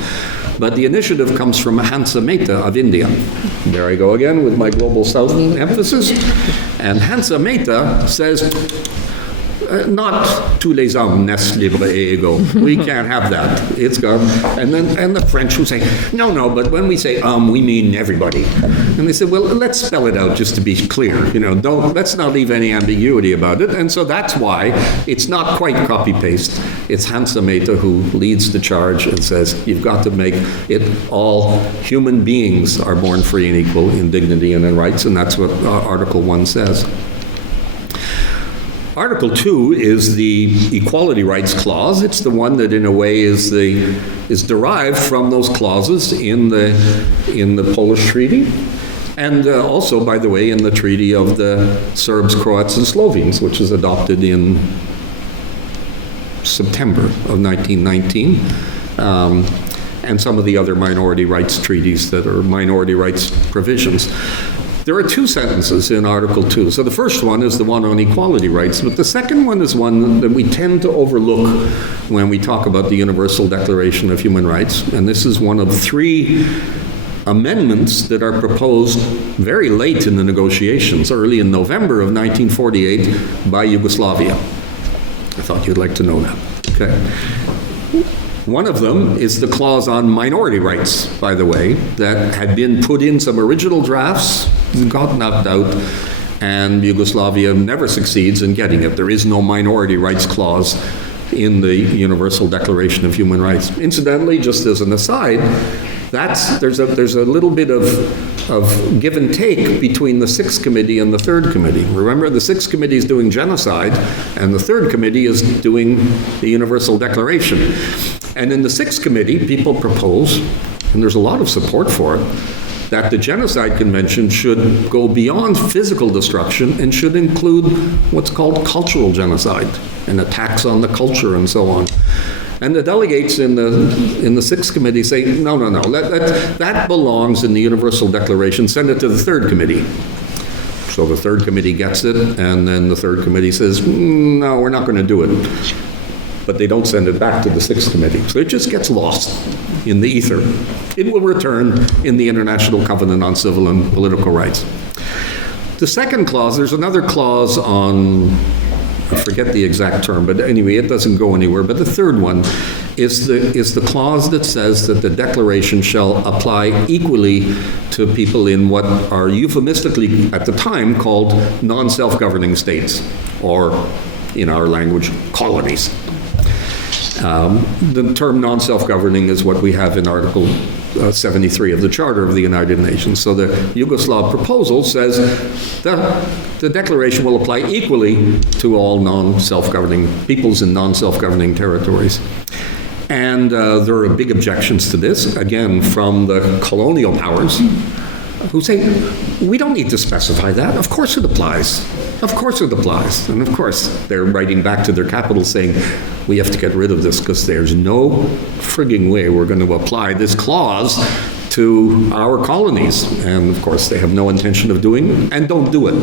but the initiative comes from Hansa Mehta of India. There I go again with my Global South emphasis. And Hansa Mehta says, not tous les hommes naissent libres et égaux. We can't have that. It's gone. And the French will say, no, but when we say we mean everybody. And they said, well, let's spell it out just to be clear. You know, let's not leave any ambiguity about it. And so that's why it's not quite copy-paste. It's Hansa Mehta who leads the charge and says, you've got to make it all human beings are born free and equal in dignity and in rights. And that's what Article 1 says. Article 2 is the Equality Rights Clause. It's the one that, in a way, is derived from those clauses in the Polish Treaty, and also, by the way, in the Treaty of the Serbs, Croats, and Slovenes, which was adopted in September of 1919, and some of the other minority rights treaties that are minority rights provisions. There are two sentences in Article 2. So the first one is the one on equality rights, but the second one is one that we tend to overlook when we talk about the Universal Declaration of Human Rights, and this is one of three amendments that are proposed very late in the negotiations, early in November of 1948, by Yugoslavia. I thought you'd like to know that. Okay. One of them is the clause on minority rights, by the way, that had been put in some original drafts, got knocked out, and Yugoslavia never succeeds in getting it. There is no minority rights clause in the Universal Declaration of Human Rights. Incidentally, just as an aside, there's a little bit of give and take between the Sixth Committee and the Third Committee. Remember, the Sixth Committee is doing genocide, and the Third Committee is doing the Universal Declaration. And in the Sixth Committee, people propose, and there's a lot of support for it, that the Genocide Convention should go beyond physical destruction and should include what's called cultural genocide and attacks on the culture and so on. And the delegates in the Sixth Committee say, no, that belongs in the Universal Declaration, send it to the Third Committee. So the Third Committee gets it, and then the Third Committee says, no, we're not going to do it. But they don't send it back to the Sixth Committee. So it just gets lost in the ether. It will return in the International Covenant on Civil and Political Rights. The second clause, there's another clause on, I forget the exact term, but anyway, it doesn't go anywhere. But the third one is the clause that says that the Declaration shall apply equally to people in what are euphemistically, at the time, called non-self-governing states, or in our language, colonies. The term non-self-governing is what we have in Article 73 of the Charter of the United Nations. So the Yugoslav proposal says that the declaration will apply equally to all non-self-governing peoples in non-self-governing territories. And there are big objections to this, again, from the colonial powers, who say, we don't need to specify that. Of course it applies. Of course it applies. And of course, they're writing back to their capital saying, we have to get rid of this because there's no frigging way we're going to apply this clause to our colonies. And of course, they have no intention of doing it, and don't do it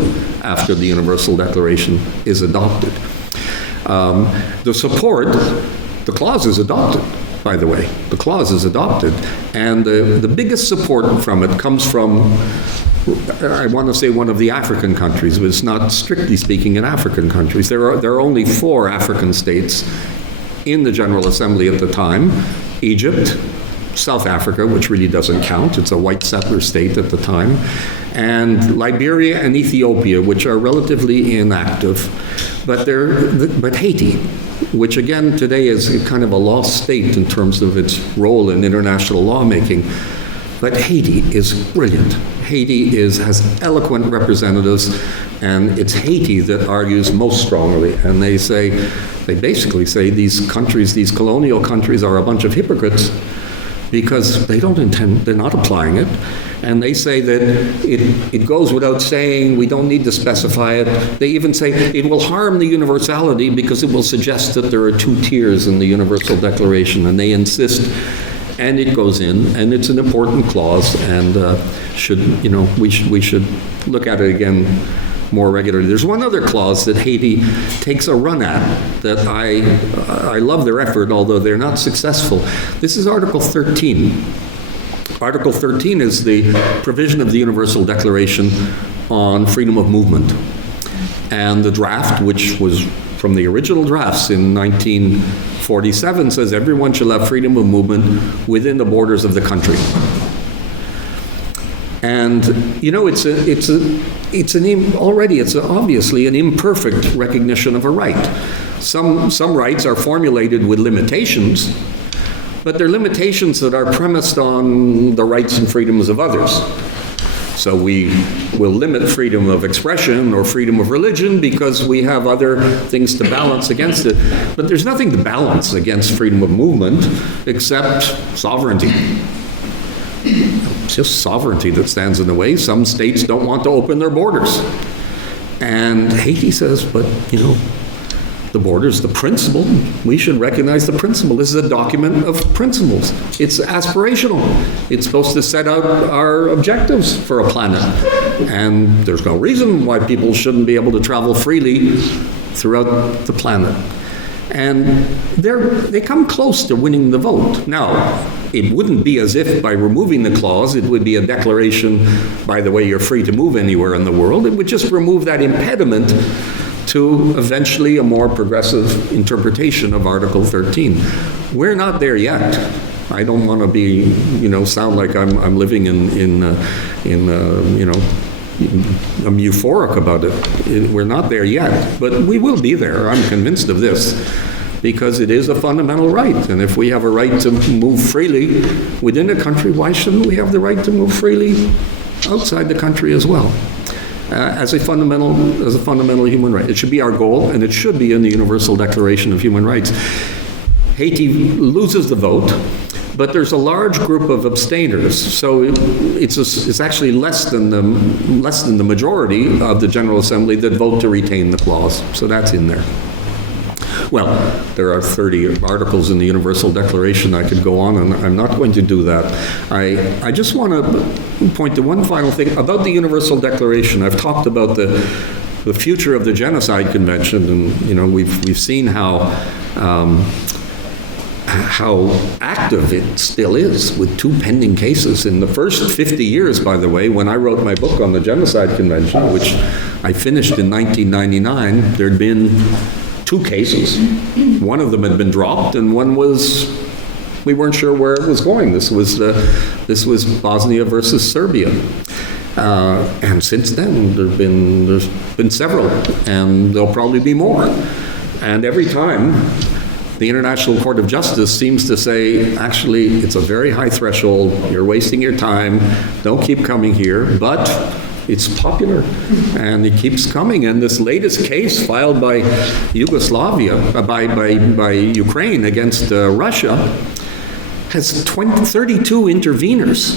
after the Universal Declaration is adopted. The support, the clause is adopted. By the way, the clause is adopted, and the biggest support from it comes from, I want to say, one of the African countries, but it's not strictly speaking in African countries. There are only 4 African states in the General Assembly at the time: Egypt, South Africa, which really doesn't count, it's a white settler state at the time, and Liberia and Ethiopia, which are relatively inactive, but Haiti, which again today is kind of a lost state in terms of its role in international lawmaking. But Haiti is brilliant. Haiti has eloquent representatives, and it's Haiti that argues most strongly. And they basically say these countries, these colonial countries, are a bunch of hypocrites because they're not applying it. And they say that it goes without saying, we don't need to specify it. They even say it will harm the universality because it will suggest that there are 2 tiers in the Universal Declaration, and they insist, and it goes in, and it's an important clause, and we should look at it again more regularly. There's one other clause that Haiti takes a run at that I love their effort, although they're not successful. This is Article 13. Article 13 is the provision of the Universal Declaration on freedom of movement. And the draft, which was from the original drafts in 1947, says everyone shall have freedom of movement within the borders of the country. And it's obviously an imperfect recognition of a right. Some rights are formulated with limitations, but they're limitations that are premised on the rights and freedoms of others. So we will limit freedom of expression or freedom of religion because we have other things to balance against it. But there's nothing to balance against freedom of movement except sovereignty. It's just sovereignty that stands in the way. Some states don't want to open their borders. And Haiti says, but, you know, the borders, the principle, we should recognize the principle. This is a document of principles. It's aspirational. It's supposed to set out our objectives for a planet. And there's no reason why people shouldn't be able to travel freely throughout the planet. And they come close to winning the vote. Now, it wouldn't be as if by removing the clause, it would be a declaration, by the way, you're free to move anywhere in the world. It would just remove that impediment to eventually a more progressive interpretation of Article 13. We're not there yet. I don't want to be, you know, sound like I'm living in you know, I'm euphoric about it. We're not there yet, but we will be there. I'm convinced of this, because it is a fundamental right. And if we have a right to move freely within a country, why shouldn't we have the right to move freely outside the country as well? As a fundamental human right. It should be our goal, and it should be in the Universal Declaration of Human Rights. Haiti loses the vote, but there's a large group of abstainers, so it's actually less than the majority of the General Assembly that vote to retain the clause. So that's in there. Well, there are 30 articles in the Universal Declaration. I could go on, and I'm not going to do that. I just want to point to one final thing about the Universal Declaration. I've talked about the future of the Genocide Convention, and you know, we've seen how active it still is, with 2 pending cases. In the first 50 years, by the way, when I wrote my book on the Genocide Convention, which I finished in 1999, there'd been 2 cases. One of them had been dropped, and one we weren't sure where it was going. This was Bosnia versus Serbia. And since then, there's been several, and there'll probably be more. And every time, the International Court of Justice seems to say, actually, it's a very high threshold, you're wasting your time, don't keep coming here, but it's popular, and it keeps coming. And this latest case filed by Yugoslavia, by Ukraine against Russia, has 32 interveners.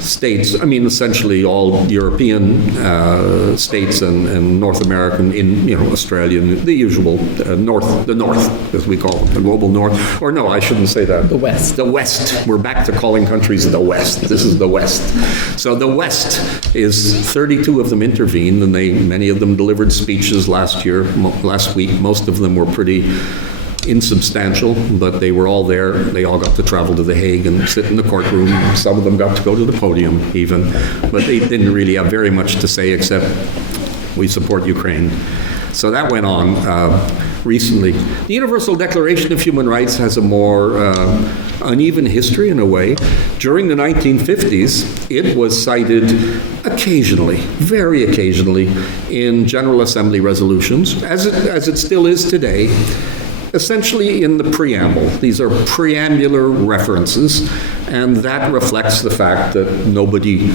States, I mean, essentially all European states and North American, Australian, the usual the North, as we call it, the global North. Or no, I shouldn't say that. The West. The West. We're back to calling countries the West. This is the West. So the West is 32 of them intervened, and many of them delivered speeches last week. Most of them were pretty insubstantial, but they were all there. They all got to travel to The Hague and sit in the courtroom. Some of them got to go to the podium even, but they didn't really have very much to say except we support Ukraine. So that went on recently. The Universal Declaration of Human Rights has a more uneven history in a way. During the 1950s, it was cited occasionally, very occasionally, in General Assembly resolutions, as it still is today. Essentially in the preamble. These are preambular references, and that reflects the fact that nobody,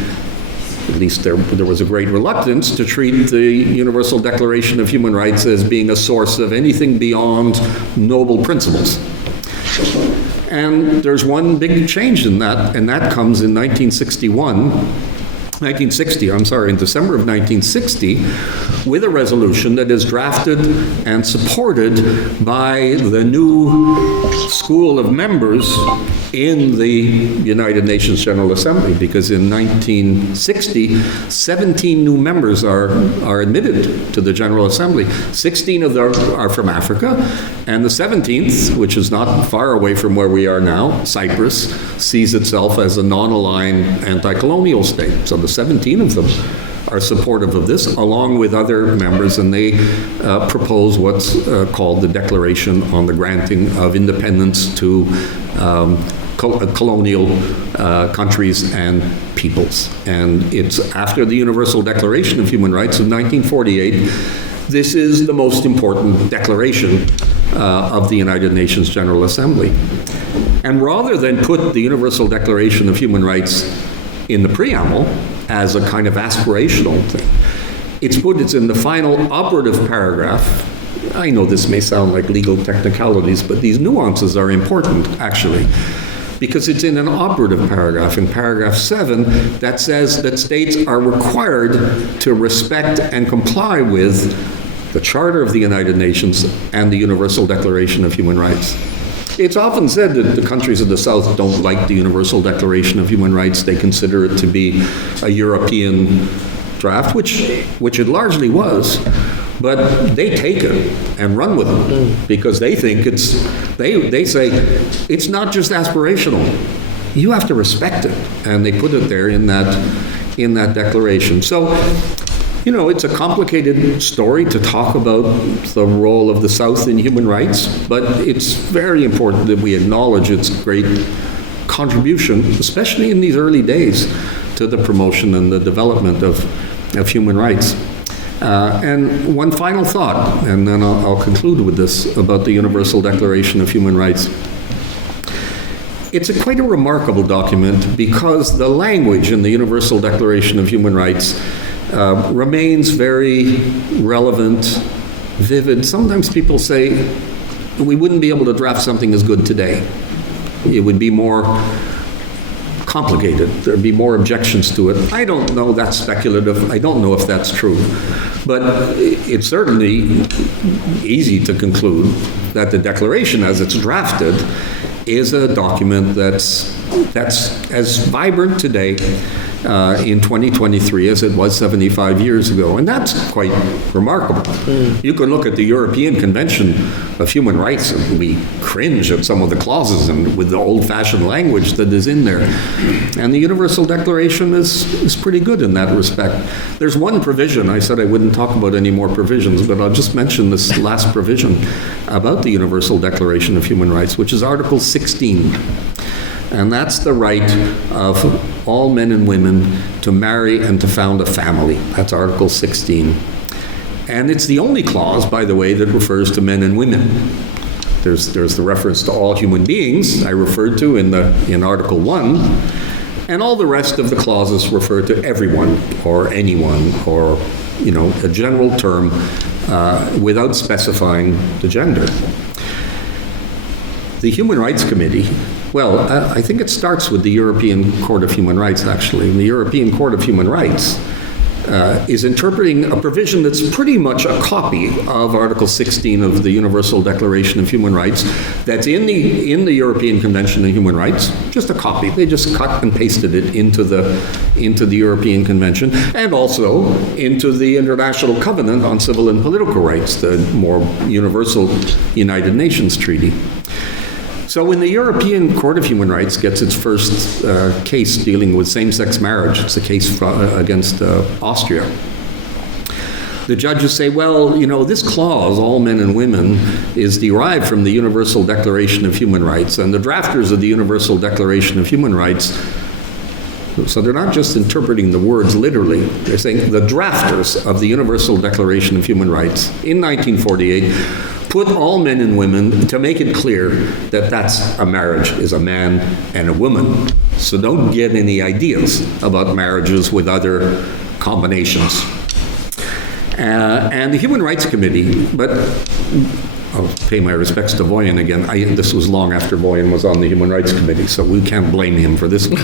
at least there was a great reluctance to treat the Universal Declaration of Human Rights as being a source of anything beyond noble principles. And there's one big change in that, and that comes in 1960, in December of 1960, with a resolution that is drafted and supported by the new school of members in the United Nations General Assembly, because in 1960, 17 new members are admitted to the General Assembly. 16 of them are from Africa, and the 17th, which is not far away from where we are now, Cyprus, sees itself as a non-aligned anti-colonial state. So the 17 of them are supportive of this, along with other members, and they propose what's called the Declaration on the Granting of Independence to colonial countries and peoples. And it's after the Universal Declaration of Human Rights of 1948. This is the most important declaration of the United Nations General Assembly. And rather than put the Universal Declaration of Human Rights in the preamble, as a kind of aspirational thing. It's in the final operative paragraph. I know this may sound like legal technicalities, but these nuances are important, actually, because it's in an operative paragraph, in paragraph 7, that says that states are required to respect and comply with the Charter of the United Nations and the Universal Declaration of Human Rights. It's often said that the countries of the South don't like the Universal Declaration of Human Rights. They consider it to be a European draft, which it largely was. But they take it and run with it because they think they say it's not just aspirational. You have to respect it, and they put it there in that declaration. So, it's a complicated story to talk about the role of the South in human rights, but it's very important that we acknowledge its great contribution, especially in these early days, to the promotion and the development of human rights. And one final thought, and then I'll conclude with this, about the Universal Declaration of Human Rights. It's quite a remarkable document because the language in the Universal Declaration of Human Rights remains very relevant, vivid. Sometimes people say we wouldn't be able to draft something as good today. It would be more complicated. There'd be more objections to it. I don't know, that's speculative. I don't know if that's true. But it's certainly easy to conclude that the Declaration as it's drafted is a document that's as vibrant today in 2023 as it was 75 years ago. And that's quite remarkable. You can look at the European Convention of Human Rights and we cringe at some of the clauses and with the old-fashioned language that is in there. And the Universal Declaration is pretty good in that respect. There's one provision, I said I wouldn't talk about any more provisions, but I'll just mention this last provision about the Universal Declaration of Human Rights, which is Article 16. And that's the right of all men and women to marry and to found a family. That's Article 16. And it's the only clause, by the way, that refers to men and women. There's the reference to all human beings I referred to in Article 1, and all the rest of the clauses refer to everyone or anyone or, a general term without specifying the gender. The Human Rights Committee, well, I think it starts with the European Court of Human Rights, actually. And the European Court of Human Rights is interpreting a provision that's pretty much a copy of Article 16 of the Universal Declaration of Human Rights that's in the European Convention on Human Rights, just a copy. They just cut and pasted it into the European Convention and also into the International Covenant on Civil and Political Rights, the more universal United Nations Treaty. So when the European Court of Human Rights gets its first case dealing with same-sex marriage, it's a case against Austria, the judges say, well, this clause, all men and women, is derived from the Universal Declaration of Human Rights, and the drafters of the Universal Declaration of Human Rights, so they're not just interpreting the words literally, they're saying the drafters of the Universal Declaration of Human Rights in 1948 put all men and women to make it clear that that's a marriage is a man and a woman. So don't get any ideas about marriages with other combinations. And the Human Rights Committee, but I'll pay my respects to Vojin again. This was long after Vojin was on the Human Rights Committee, so we can't blame him for this one.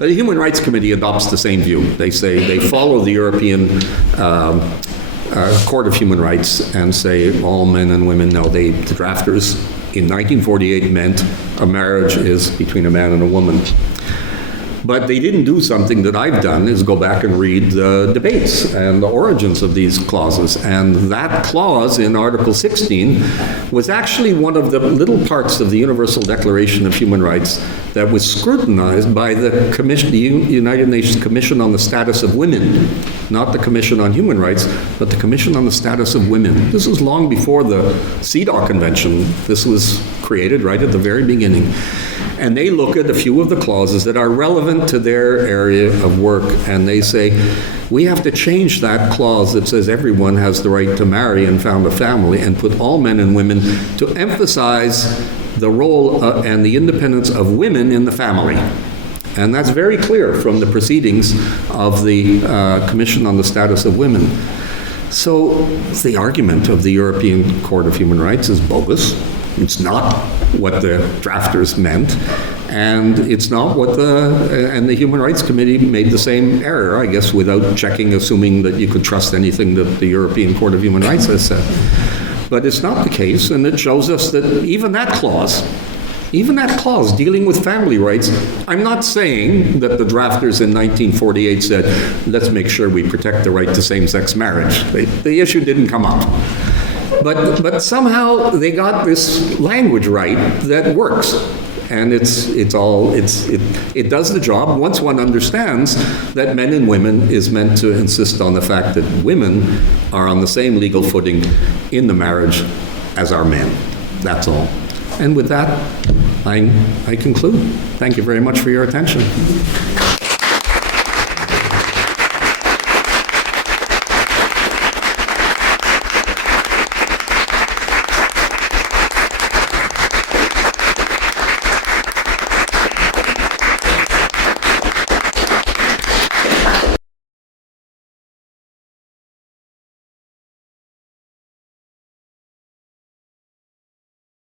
The Human Rights Committee adopts the same view. They say they follow the European Court of Human Rights and say all men and women. No, the drafters in 1948 meant a marriage is between a man and a woman. But they didn't do something that I've done, is go back and read the debates and the origins of these clauses. And that clause in Article 16 was actually one of the little parts of the Universal Declaration of Human Rights that was scrutinized by the United Nations Commission on the Status of Women. Not the Commission on Human Rights, but the Commission on the Status of Women. This was long before the CEDAW Convention. This was created right at the very beginning. And they look at a few of the clauses that are relevant to their area of work, and they say, we have to change that clause that says everyone has the right to marry and found a family and put all men and women to emphasize the role and the independence of women in the family. And that's very clear from the proceedings of the Commission on the Status of Women. So the argument of the European Court of Human Rights is bogus. It's not what the drafters meant, and it's not what and the Human Rights Committee made the same error, I guess, without checking, assuming that you could trust anything that the European Court of Human Rights has said. But it's not the case, and it shows us that even that clause dealing with family rights, I'm not saying that the drafters in 1948 said, let's make sure we protect the right to same-sex marriage. The issue didn't come up. But somehow they got this language right that works. And it does the job once one understands that men and women is meant to insist on the fact that women are on the same legal footing in the marriage as are men. That's all. And with that, I conclude. Thank you very much for your attention.